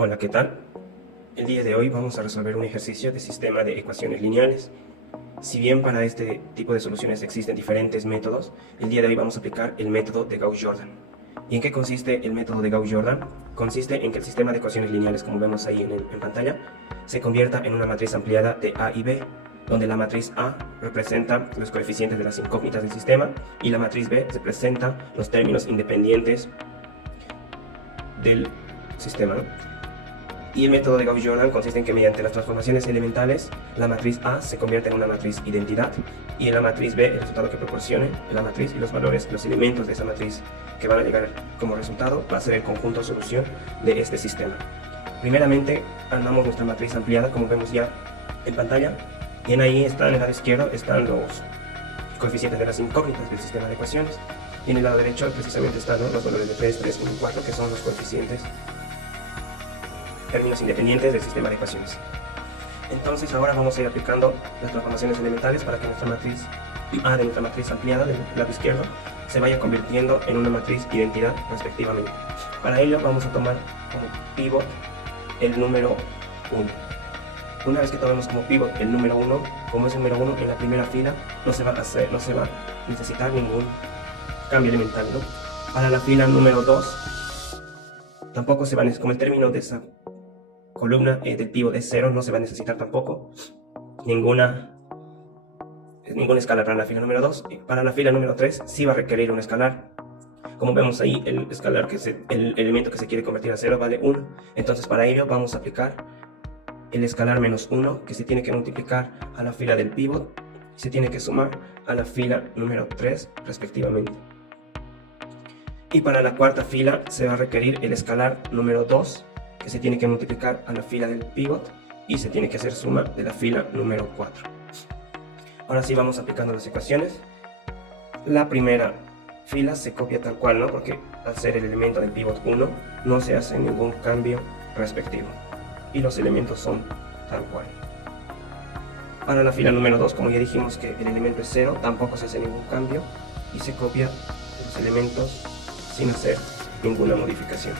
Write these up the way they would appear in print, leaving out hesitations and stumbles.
Hola, ¿qué tal? El día de hoy vamos a resolver un ejercicio de sistema de ecuaciones lineales. Si bien para este tipo de soluciones existen diferentes métodos, el día de hoy vamos a aplicar el método de Gauss-Jordan. ¿Y en qué consiste el método de Gauss-Jordan? Consiste en que el sistema de ecuaciones lineales, como vemos ahí en pantalla, se convierta en una matriz ampliada de A y B, donde la matriz A representa los coeficientes de las incógnitas del sistema y la matriz B representa los términos independientes del sistema, ¿no? Y el método de Gauss-Jordan consiste en que mediante las transformaciones elementales, la matriz A se convierte en una matriz identidad y en la matriz B el resultado que proporcione la matriz y los valores, los elementos de esa matriz que van a llegar como resultado va a ser el conjunto solución de este sistema. Primeramente armamos nuestra matriz ampliada, como vemos ya en pantalla, y en ahí están, en el lado izquierdo están los coeficientes de las incógnitas del sistema de ecuaciones y en el lado derecho precisamente están, ¿no?, los valores de 3, 3, 1 y 4, que son los coeficientes, términos independientes del sistema de ecuaciones. Entonces ahora vamos a ir aplicando las transformaciones elementales para que nuestra matriz A de nuestra matriz ampliada del lado izquierdo se vaya convirtiendo en una matriz identidad respectivamente. Para ello vamos a tomar como pivot el número 1. Una vez que tomemos como pivot el número 1, como es el número 1 en la primera fila, no se va a necesitar ningún cambio elemental, ¿no? Para la fila número 2 tampoco se va a necesitar, como el término de esa columna del pivot es 0, no se va a necesitar tampoco ningún escalar para la fila número 2. Para la fila número 3 sí va a requerir un escalar. Como vemos ahí, el escalar, el elemento que se quiere convertir a 0 vale 1. Entonces para ello vamos a aplicar el escalar menos 1, que se tiene que multiplicar a la fila del pivot y se tiene que sumar a la fila número 3 respectivamente. Y para la cuarta fila se va a requerir el escalar número 2, que se tiene que multiplicar a la fila del pivot y se tiene que hacer suma de la fila número 4. Ahora sí vamos aplicando las ecuaciones. La primera fila se copia tal cual, ¿no?, porque al ser el elemento del pivot 1 no se hace ningún cambio respectivo y los elementos son tal cual. Para la fila número 2, como ya dijimos que el elemento es 0, tampoco se hace ningún cambio y se copia los elementos sin hacer ninguna modificación.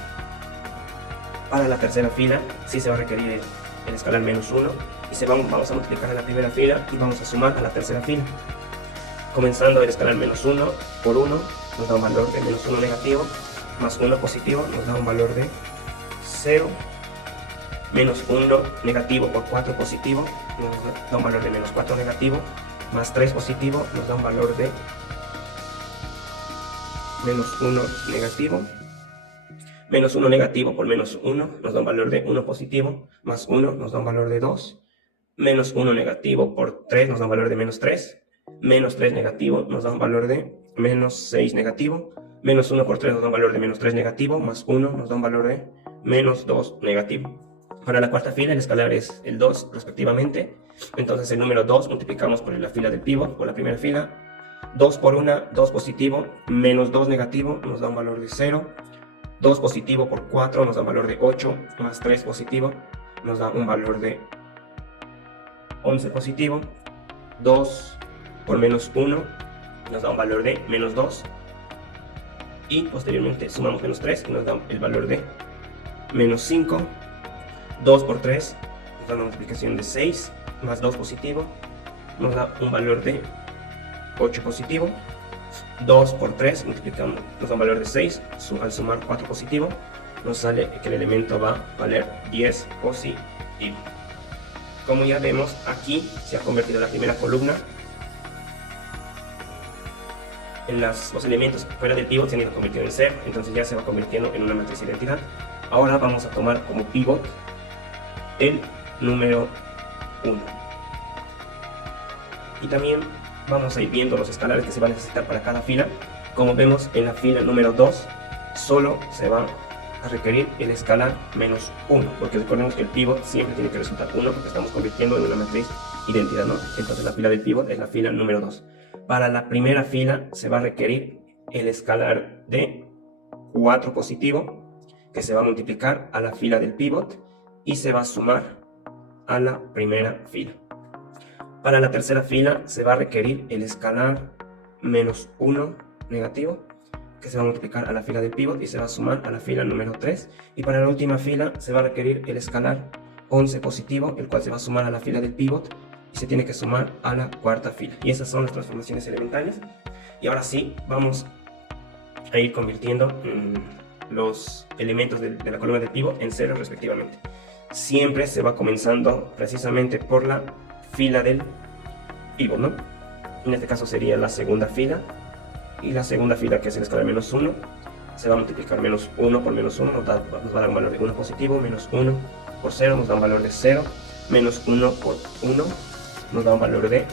Para la tercera fila sí se va a requerir el escalar menos 1 y vamos a multiplicar a la primera fila y vamos a sumar a la tercera fila. Comenzando el escalar menos 1 por 1 nos da un valor de menos 1 negativo, más 1 positivo nos da un valor de 0, menos 1 negativo por 4 positivo nos da un valor de menos 4 negativo, más 3 positivo nos da un valor de menos 1 negativo. Menos 1 negativo por menos 1 nos da un valor de 1 positivo, más 1 nos da un valor de 2, menos 1 negativo por 3 nos da un valor de menos 3, menos 3 negativo nos da un valor de menos 6 negativo, menos 1 por 3 nos da un valor de menos 3 negativo, más 1 nos da un valor de menos 2 negativo. Para la cuarta fila el escalar es el 2 respectivamente, entonces el número 2 multiplicamos por la fila del pivot, por la primera fila, 2 por 1, 2 positivo, menos 2 negativo nos da un valor de 0, 2 positivo por 4 nos da un valor de 8, más 3 positivo nos da un valor de 11 positivo, 2 por menos 1 nos da un valor de menos 2 y posteriormente sumamos menos 3 y nos da el valor de menos 5, 2 por 3 nos da una multiplicación de 6, más 2 positivo nos da un valor de 8 positivo, 2 por 3 multiplicamos, nos da un valor de 6, al sumar 4 positivo, nos sale que el elemento va a valer 10 positivo. Como ya vemos, aquí se ha convertido la primera columna, los elementos fuera del pivot se han ido convirtiendo en 0, entonces ya se va convirtiendo en una matriz identidad. Ahora vamos a tomar como pivot el número 1. Y también vamos a ir viendo los escalares que se van a necesitar para cada fila. Como vemos, en la fila número 2 solo se va a requerir el escalar menos 1, porque recordemos que el pivot siempre tiene que resultar 1 porque estamos convirtiendo en una matriz identidad, ¿no? Entonces la fila del pivot es la fila número 2. Para la primera fila se va a requerir el escalar de 4 positivo, que se va a multiplicar a la fila del pivot y se va a sumar a la primera fila. Para la tercera fila se va a requerir el escalar menos 1 negativo, que se va a multiplicar a la fila del pivot y se va a sumar a la fila número 3. Y para la última fila se va a requerir el escalar 11 positivo, el cual se va a sumar a la fila del pivot y se tiene que sumar a la cuarta fila. Y esas son las transformaciones elementales. Y ahora sí, vamos a ir convirtiendo los elementos de la columna del pivot en ceros respectivamente. Siempre se va comenzando precisamente por la fila del pivot, ¿no? En este caso sería la segunda fila, y la segunda fila, que es el escalar menos 1, se va a multiplicar menos 1 por menos 1, nos va a dar un valor de 1 positivo, menos 1 por 0 nos da un valor de 0, menos 1 por 1 nos da un valor de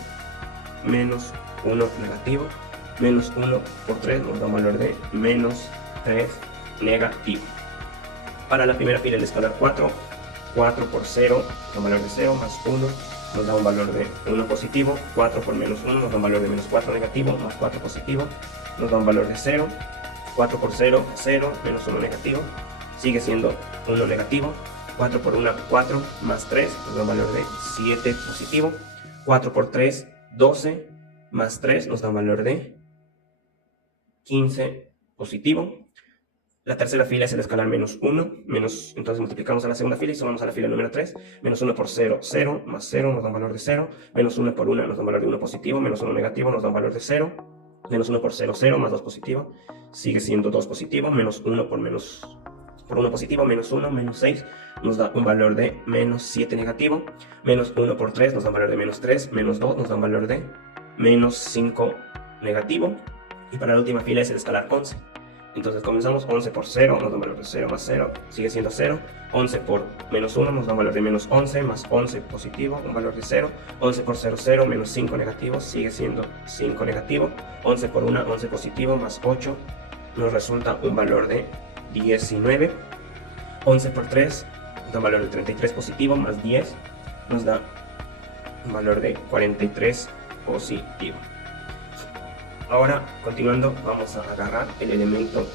menos 1 negativo, menos 1 por 3 nos da un valor de menos 3 negativo. Para la primera fila el escalar 4 por 0 nos da un valor de 0, más 1 nos da un valor de 1 positivo, 4 por menos 1 nos da un valor de menos 4 negativo, más 4 positivo nos da un valor de 0, 4 por 0, 0, menos 1 negativo, sigue siendo 1 negativo, 4 por 1, 4, más 3 nos da un valor de 7 positivo, 4 por 3, 12, más 3 nos da un valor de 15 positivo. La tercera fila es el escalar menos 1, entonces multiplicamos a la segunda fila y sumamos a la fila número 3. Menos 1 por 0, 0, más 0 nos da un valor de 0. Menos 1 por 1 nos da un valor de 1 positivo, menos 1 negativo nos da un valor de 0. Menos 1 por 0, 0, más 2 positivo, sigue siendo 2 positivo. Menos 1 por 1 positivo, menos 1, menos 6 nos da un valor de menos 7 negativo. Menos 1 por 3 nos da un valor de menos 3, menos 2 nos da un valor de menos 5 negativo. Y para la última fila es el escalar 11. Entonces comenzamos 11 por 0, nos da un valor de 0 más 0, sigue siendo 0. 11 por menos 1 nos da un valor de menos 11, más 11 positivo, un valor de 0. 11 por 0, 0, menos 5 negativo, sigue siendo 5 negativo. 11 por 1, 11 positivo, más 8, nos resulta un valor de 19. 11 por 3 nos da un valor de 33 positivo, más 10, nos da un valor de 43 positivo. Ahora, continuando, vamos a agarrar el elemento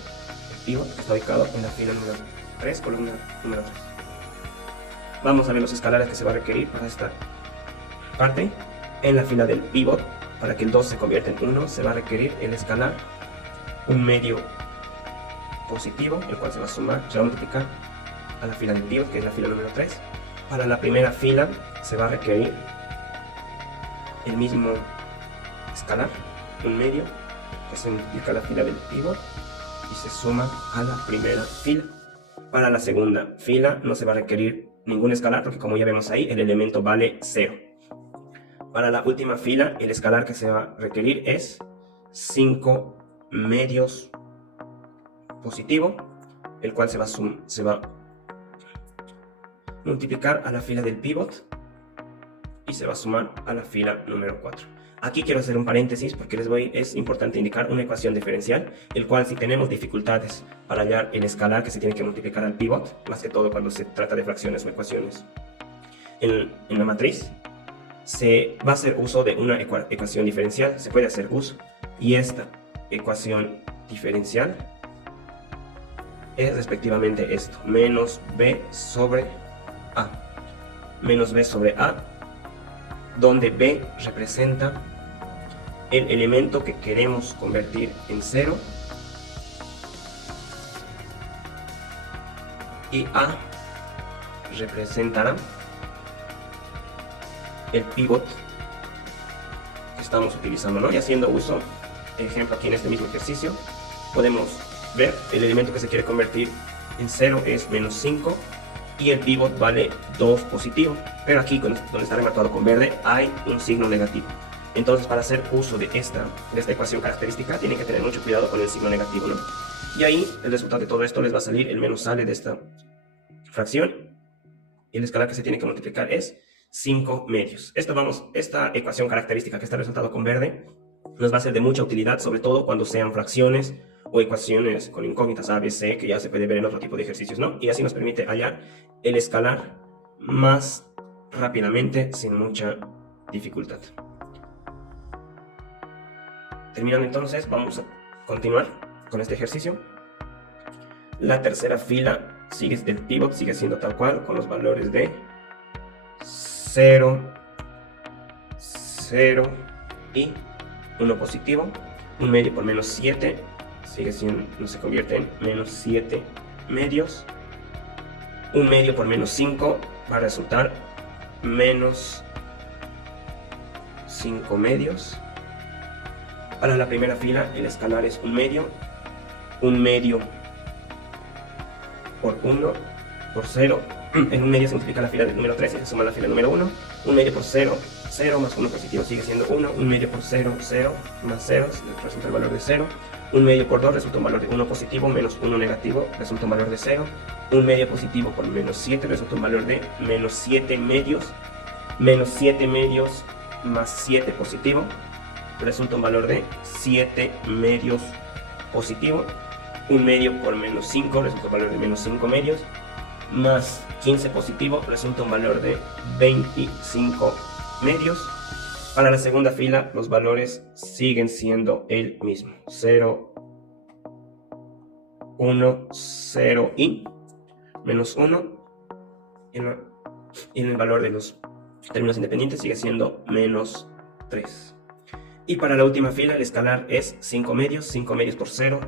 pivot que está ubicado en la fila número 3, columna número 3. Vamos a ver los escalares que se va a requerir para esta parte. En la fila del pivot, para que el 2 se convierta en 1, se va a requerir el escalar un medio positivo, el cual se va a sumar, se va a multiplicar a la fila del pivot, que es la fila número 3. Para la primera fila se va a requerir el mismo escalar, un medio, que se multiplica a la fila del pivot y se suma a la primera fila. Para la segunda fila no se va a requerir ningún escalar, porque como ya vemos ahí, el elemento vale 0. Para la última fila, el escalar que se va a requerir es 5 medios positivo, el cual se va a multiplicar a la fila del pivot y se va a sumar a la fila número 4. Aquí quiero hacer un paréntesis porque es importante indicar una ecuación diferencial, el cual si tenemos dificultades para hallar el escalar que se tiene que multiplicar al pivot, más que todo cuando se trata de fracciones o ecuaciones en la matriz, se va a hacer uso de una ecuación diferencial, se puede hacer uso, y esta ecuación diferencial es respectivamente esto, menos b sobre a, menos b sobre a, donde b representa el elemento que queremos convertir en 0 y a representará el pivot que estamos utilizando, ¿no? Y haciendo uso, ejemplo aquí en este mismo ejercicio, podemos ver el elemento que se quiere convertir en 0 es menos 5 y el pivot vale 2 positivo, pero aquí donde está remarcado con verde hay un signo negativo. Entonces, para hacer uso de esta ecuación característica, tienen que tener mucho cuidado con el signo negativo, ¿no? Y ahí, el resultado de todo esto les va a salir, el menos sale de esta fracción, y el escalar que se tiene que multiplicar es 5 medios. Esta ecuación característica que está resultado con verde, nos va a ser de mucha utilidad, sobre todo cuando sean fracciones o ecuaciones con incógnitas A, B, C, que ya se puede ver en otro tipo de ejercicios, ¿no? Y así nos permite hallar el escalar más rápidamente, sin mucha dificultad. Terminando entonces, vamos a continuar con este ejercicio. La tercera fila del pivot sigue siendo tal cual, con los valores de 0, 0 y 1 positivo. Un medio por menos 7 sigue siendo, no se convierte en menos 7 medios. Un medio por menos 5 va a resultar menos 5 medios. Para la primera fila el escalar es un medio por 1 por 0. En un medio significa la fila del número 3 y se suma la fila número 1. Un medio por 0, 0 más 1 positivo sigue siendo 1. Un medio por 0, 0 más 0 resulta el valor de 0. Un medio por 2 resulta un valor de 1 positivo menos 1 negativo resulta un valor de 0. Un medio positivo por menos 7 resulta un valor de menos 7 medios. Menos 7 medios más 7 positivo resulta un valor de 7 medios positivo. Un medio por menos 5 resulta un valor de menos 5 medios. Más 15 positivo resulta un valor de 25 medios. Para la segunda fila los valores siguen siendo el mismo: 0, 1, 0 y menos 1. Y el valor de los términos independientes sigue siendo menos 3. Y para la última fila el escalar es 5 medios. 5 medios por 0,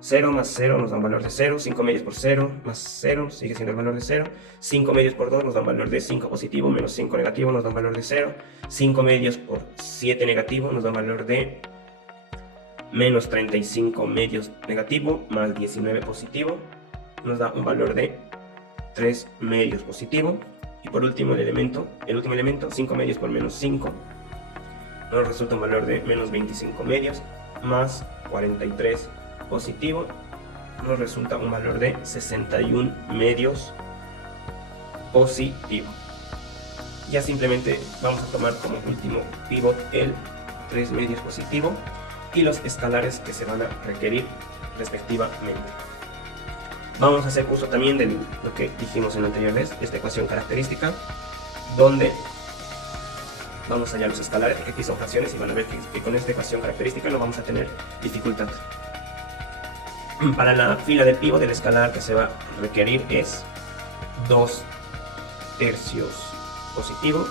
0 más 0 nos da un valor de 0. 5 medios por 0 más 0 sigue siendo el valor de 0. 5 medios por 2 nos da un valor de 5 positivo menos 5 negativo nos da un valor de 0. 5 medios por 7 negativo nos da un valor de menos 35 medios negativo más 19 positivo nos da un valor de 3 medios positivo. Y por último el último elemento, 5 medios por menos 5 nos resulta un valor de menos 25 medios más 43 positivo nos resulta un valor de 61 medios positivo. Ya simplemente vamos a tomar como último pivot el 3 medios positivo y los escalares que se van a requerir respectivamente. Vamos a hacer uso también de lo que dijimos en la anterior vez, esta ecuación característica, donde vamos a hallar los escalares, porque aquí son fracciones y van a ver que con esta ecuación característica no vamos a tener dificultad. Para la fila del pívot, el escalar que se va a requerir es 2 tercios positivo,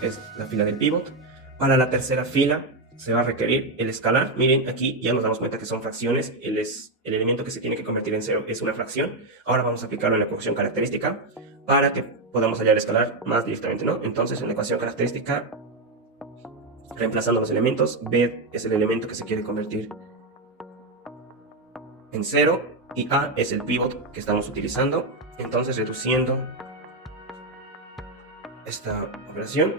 es la fila del pívot. Para la tercera fila se va a requerir el escalar. Miren, aquí ya nos damos cuenta que son fracciones, el elemento que se tiene que convertir en 0 es una fracción. Ahora vamos a aplicarlo en la ecuación característica para que podamos hallar el escalar más directamente, ¿no? Entonces en la ecuación característica, reemplazando los elementos, B es el elemento que se quiere convertir en 0 y A es el pivot que estamos utilizando. Entonces, reduciendo esta operación,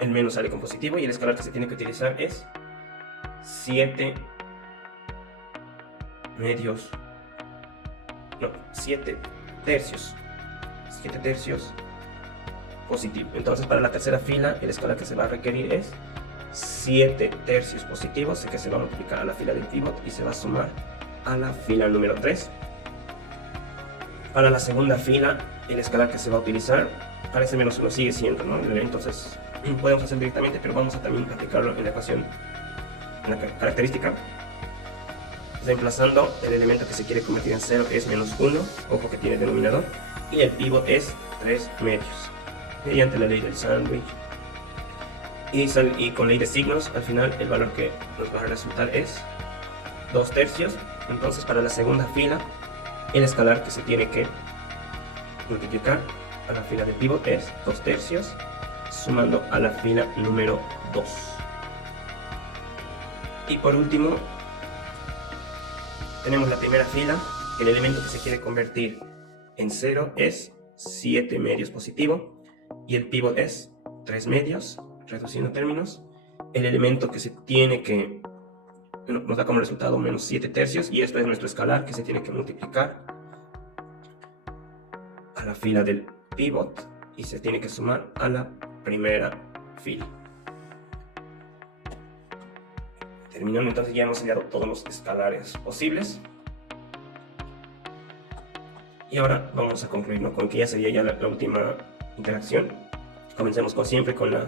el menos sale con positivo y el escalar que se tiene que utilizar es 7 tercios. 7 tercios positivo. Entonces, para la tercera fila, el escalar que se va a requerir es 7 tercios positivos, que se va a multiplicar a la fila del pivot y se va a sumar a la fila número 3. Para la segunda fila, el escalar que se va a utilizar, para ese menos 1 sigue siendo, ¿no? Entonces podemos hacer directamente, pero vamos a también aplicarlo en la ecuación, en la característica, reemplazando el elemento que se quiere convertir en 0, que es menos 1, ojo que tiene denominador, y el pivot es 3 medios, mediante la ley del sándwich. Y con ley de signos, al final el valor que nos va a resultar es 2 tercios. Entonces, para la segunda fila, el escalar que se tiene que multiplicar a la fila de pivot es 2 tercios, sumando a la fila número 2. Y por último, tenemos la primera fila. El elemento que se quiere convertir en 0 es 7 medios positivo y el pivot es 3 medios, reduciendo términos. El elemento que se tiene que nos da como resultado menos 7 tercios y esto es nuestro escalar que se tiene que multiplicar a la fila del pivot y se tiene que sumar a la primera fila. Terminando, entonces ya hemos hallado todos los escalares posibles y ahora vamos a concluir, ¿no? Con que ya sería ya la última interacción. Comencemos como siempre con la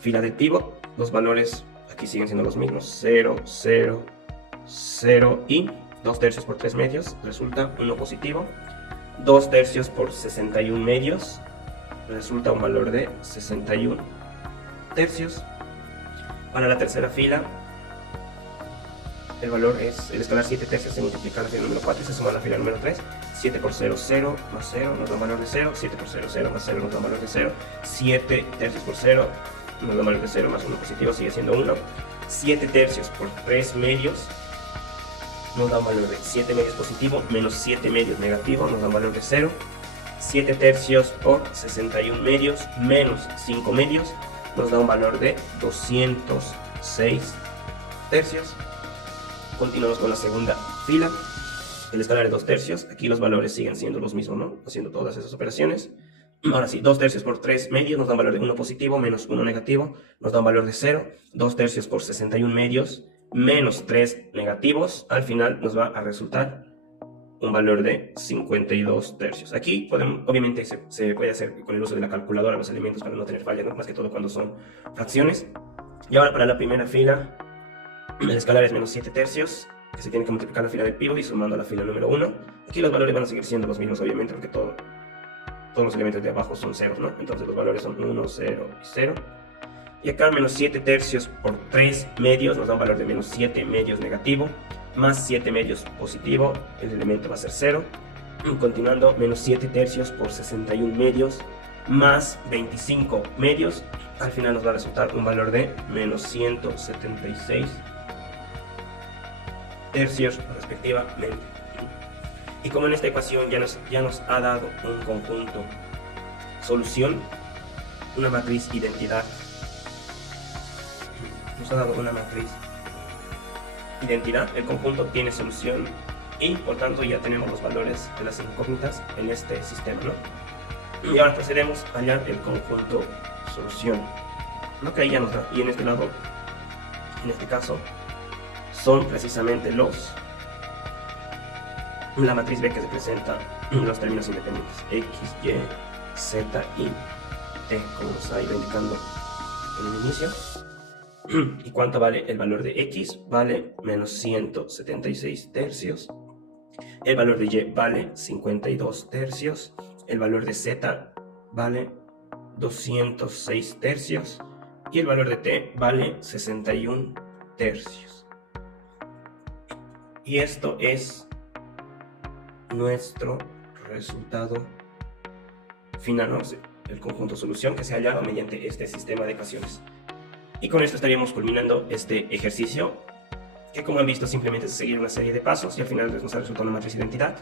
fila del pivot. Los valores aquí siguen siendo los mismos: 0, 0, 0 y 2 tercios por 3 medios resulta 1 positivo. 2 tercios por 61 medios resulta un valor de 61 tercios. Para la tercera fila, el valor es el escalar 7 tercios, se multiplica la fila número 4 y se suma a la fila número 3. 7 por 0, 0, más 0 nos da un valor de 0. 7 por 0, 0, más 0 nos da un valor de 0. 7 tercios por 0 nos da un valor de 0, más 1 positivo, sigue siendo 1. 7 tercios por 3 medios nos da un valor de 7 medios positivo, menos 7 medios negativo nos da un valor de 0. 7 tercios por 61 medios menos 5 medios nos da un valor de 206 tercios. Continuamos con la segunda fila. El escalar es 2 tercios. Aquí los valores siguen siendo los mismos, ¿no? Haciendo todas esas operaciones. Ahora sí, 2 tercios por 3 medios nos da un valor de 1 positivo menos 1 negativo nos da un valor de 0. 2 tercios por 61 medios menos 3 negativos. Al final nos va a resultar un valor de 52 tercios. Aquí obviamente se puede hacer con el uso de la calculadora los elementos para no tener fallas, ¿no? Más que todo cuando son fracciones. Y ahora para la primera fila, el escalar es menos 7 tercios, que se tiene que multiplicar la fila del pívot y sumando a la fila número 1. Aquí los valores van a seguir siendo los mismos, obviamente, porque todos los elementos de abajo son ceros, ¿no? Entonces los valores son 1, 0 y 0. Y acá menos 7 tercios por 3 medios nos da un valor de menos 7 medios negativo, más 7 medios positivo, el elemento va a ser 0. Continuando, menos 7 tercios por 61 medios, más 25 medios, al final nos va a resultar un valor de menos 176 tercios respectivamente. Y como en esta ecuación ya nos ha dado un conjunto solución, una matriz identidad, nos ha dado una matriz identidad, el conjunto tiene solución y por tanto ya tenemos los valores de las incógnitas en este sistema, ¿no? Y ahora procedemos a hallar el conjunto solución, lo que ahí ya nos da. Y en este lado, en este caso, son precisamente la matriz B que se presenta los términos independientes X, Y, Z y T, como nos ha ido indicando en el inicio. ¿Y cuánto vale el valor de X? Vale menos 176 tercios. El valor de Y vale 52 tercios. El valor de Z vale 206 tercios. Y el valor de T vale 61 tercios. Y esto es nuestro resultado final, ¿no? El conjunto solución que se ha hallado mediante este sistema de ecuaciones. Y con esto estaríamos culminando este ejercicio, que como han visto simplemente es seguir una serie de pasos y al final nos ha resultado una matriz de identidad.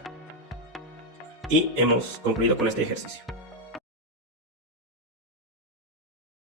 Y hemos concluido con este ejercicio.